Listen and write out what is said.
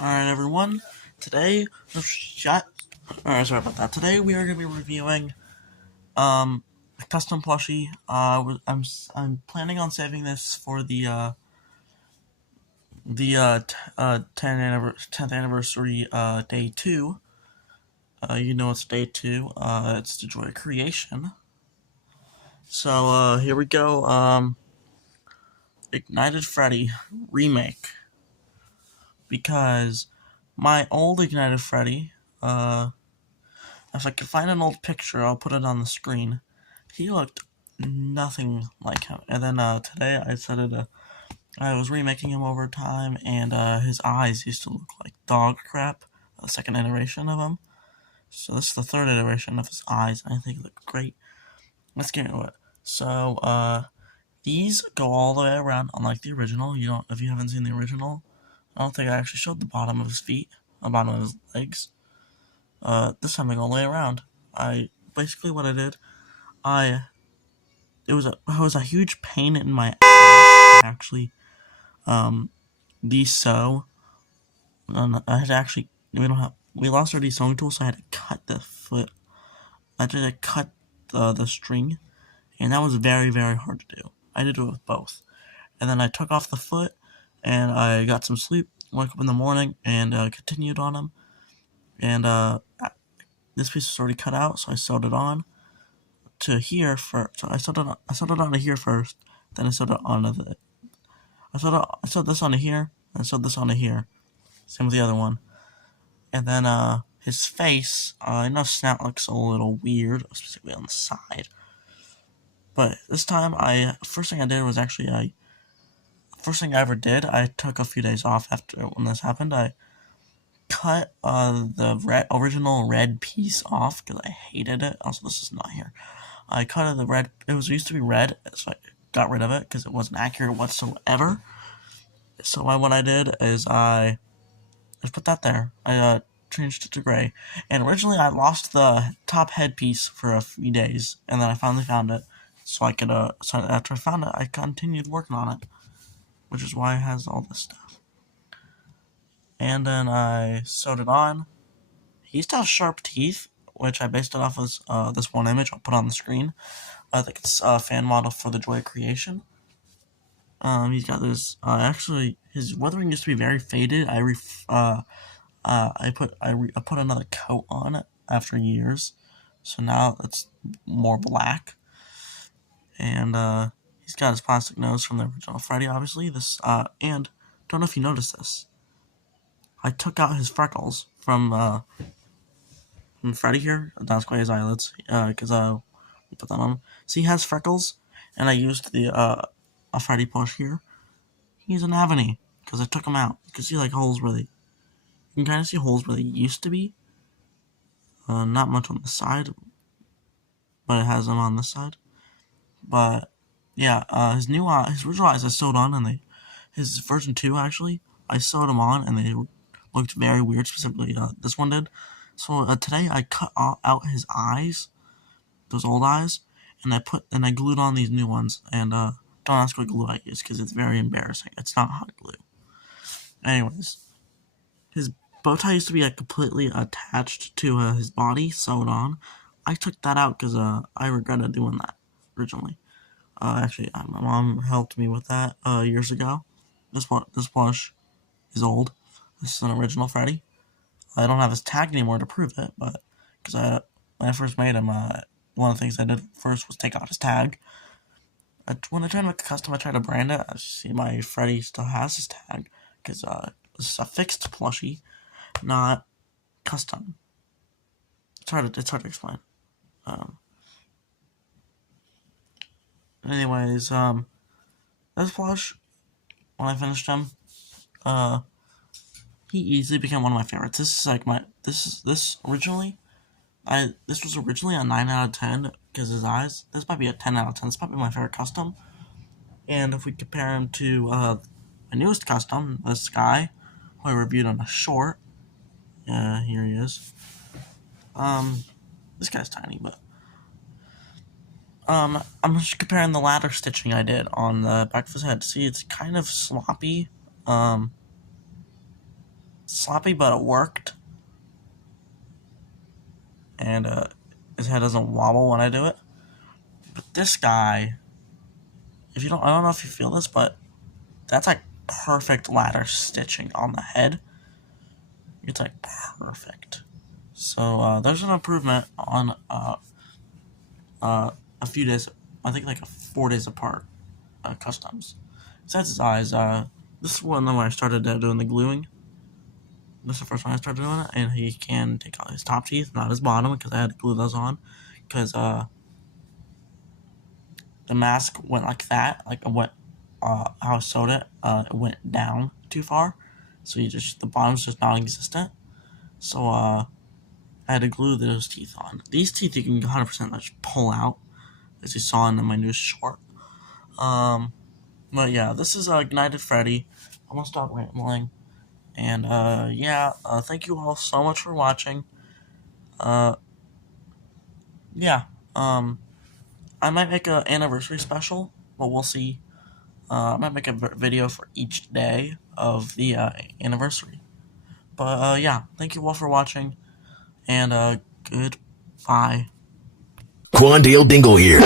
Alright everyone, today, sorry about that. Today we are going to be reviewing, a custom plushie. I'm planning on saving this for the 10th anniversary, day 2. You know it's day 2, it's the Joy of Creation. So, here we go, Ignited Freddy Remake. Because my old Ignited Freddy, if I can find an old picture, I'll put it on the screen. He looked nothing like him. And then today I was remaking him over time, and his eyes used to look like dog crap. The second iteration of him. So this is the third iteration of his eyes, and I think it looked great. Let's get into it. So these go all the way around, unlike the original. If you haven't seen the original, I don't think I actually showed the bottom of his feet, the bottom of his legs. This time they go all the way around. Basically what I did, it was a huge pain in my ass to actually, de-sew. I had to actually, we lost our de-sewing tool, so I had to cut the foot. I had to cut the string, and that was very, very hard to do. I did it with both. And then I took off the foot, and I got some sleep, woke up in the morning, and continued on him. And this piece was already cut out, so I sewed it on to here first. So I sewed it onto here first, then I sewed it onto the. I sewed this onto here, and I sewed this onto here. Same with the other one. And then his face, I know snout looks a little weird, specifically on the side. But this time, first thing I did was actually first thing I ever did, I took a few days off after when this happened. I cut the original red piece off because I hated it. Also, this is not here. I cut the red. It used to be red, so I got rid of it because it wasn't accurate whatsoever. So what I did is I just put that there. I changed it to gray. And originally I lost the top headpiece for a few days, and then I finally found it. So I could so after I found it, I continued working on it, which is why it has all this stuff. And then I sewed it on. He used to have sharp teeth, which I based it off of this one image I'll put on the screen. I think it's a fan model for the Joy of Creation. He's got this. Actually, his weathering used to be very faded. I put another coat on it after years, so now it's more black. And he's got his plastic nose from the original Freddy, obviously. And don't know if you noticed this. I took out his freckles from Freddy here. That's why his eyelids, because we put that on. So he has freckles, and I used the a Freddy plush here. He's an Avony because I took him out. You can see like holes where you can kind of see holes where they used to be. Not much on the side, but it has them on this side. But yeah, his original eyes I sewed on, and his version 2 actually, I sewed them on, and they looked very weird. Specifically, this one did. So today I cut out his eyes, those old eyes, and I glued on these new ones. And don't ask what glue I use because it's very embarrassing. It's not hot glue. Anyways, his bow tie used to be completely attached to his body, sewed on. I took that out because I regretted doing that originally. Actually, my mom helped me with that years ago. This plush is old. This is an original Freddy. I don't have his tag anymore to prove it, but because when I first made him, one of the things I did first was take out his tag. When I try to make a custom, I try to brand it. I see my Freddy still has his tag because this is a fixed plushie, not custom. It's hard to explain. Anyways, this plush, when I finished him, he easily became one of my favorites. This was originally a 9 out of 10 because his eyes. This might be a 10 out of 10. This might be my favorite custom. And if we compare him to my newest custom, this guy, who I reviewed on a short, here he is. This guy's tiny, but I'm just comparing the ladder stitching I did on the back of his head. See, it's kind of sloppy. sloppy, but it worked. And his head doesn't wobble when I do it. But this guy, I don't know if you feel this, but that's like perfect ladder stitching on the head. It's like perfect. So there's an improvement on a few days, I think like 4 days apart, customs. Besides his eyes, this is one when I started doing the gluing. This is the first one I started doing it, and he can take out his top teeth, not his bottom, because I had to glue those on, because the mask went like that, like how I sewed it, it went down too far, so the bottom's just non-existent. So I had to glue those teeth on. These teeth you can 100% just pull out, as you saw in my new short. But yeah, this is Ignited Freddy. I'm gonna stop rambling. And thank you all so much for watching. Yeah, I might make an anniversary special, but we'll see. I might make a video for each day of the anniversary. But yeah, thank you all for watching, and goodbye. Quandale Dingle here.